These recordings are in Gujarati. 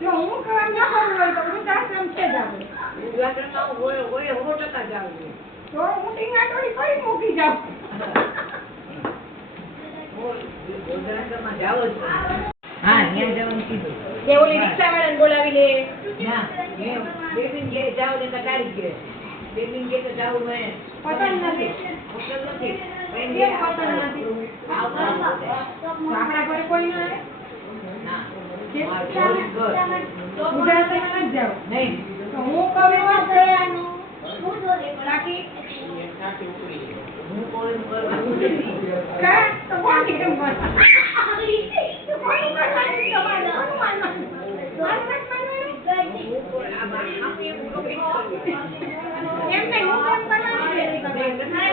જો હું કામ ન કરું હોય તો વૃદ્ધાશ્રમ છે જ આપણે. વૃદ્ધાશ્રમમાં હોય 100% જાવ જોઈએ. તો હું ટીંગાટોળી કરી મૂકી જાઉં. વૃદ્ધાશ્રમમાં જાવ જ. હા, ત્યાં જવાનું કીધું. કે ઓલી રિક્ષાવાળાને બોલાવી લે. ના, બેબીન ઘેર જાવ ને તો ગાડી ઘેર. બેબીન ઘેર તો જાવું મેં પસંદ નથી. પસંદ નથી. કેમ પસંદ નથી? તો આપણા ઘરે કોઈ ના આવે? ના. વૃદ્ધાશ્રમમાં નથી જાવ. નહીં. તો હું કહું એમ જ કરવાનું. બાકી હું કોઈ કરવાનું નથી. કા તો કોની કેમ કરવાનું? તો કોની કરવાનું તમારે? કોનું માનવાનું? મારું નથી માનવાનું? એમ નહીં, હું કેમ કરવાનું છે?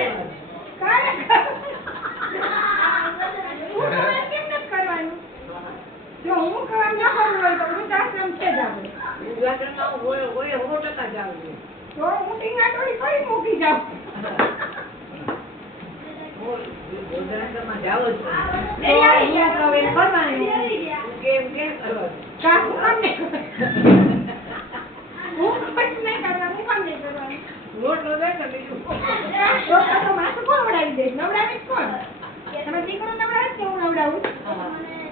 કાલે હું તમારે કેમ નથી કરવાનું? જો હું કામ ન કરું હોય તો વૃદ્ધાશ્રમ છે જ આપણે. વૃદ્ધાશ્રમમાં હોય 100% જાવ જોઈએ. તો હું ટીંગાટોળી કરી મૂકી જાઉં. વૃદ્ધાશ્રમમાં જાવ જ. તો હું કહું એમ કરવાનું. કેમ કરવા? કા હું કામ નહીં કરવાનું? હું પછી નહીં કરવાનું. હું કામ નહીં કરવાનું? રોટલો દે ને બીજું. રોટલા તો માથું કોણ નવડાવી દે? નવડાવે કોણ? તમે દીકરો નવડાવે કે હું નવડાવું?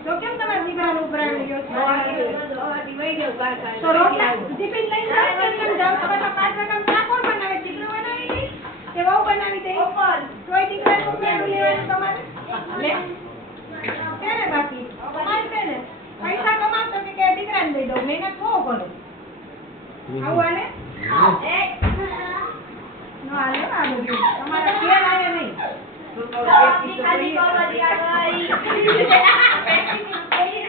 તો કેમ તમારા દીકરાને ઉભરાવી લ્યો છો? સવારથી વહી જાવ બહાર કાઢી. તો રોટલા ટિફિન લઈને જાઓ કે કેમ જાઓ? તો બધા 5 વાગ્યામાં ચા કોણ બનાવે? દીકરો બનાવી દે કે વહુ બનાવી દે? તોય દીકરાને ઉભરાવી લેવાનું તમારે? લે છે ને બાકી અમારે છે ને પૈસા કમાતો કે દીકરાને દઈ દઉં. મહેનત બહુ કરો. આવું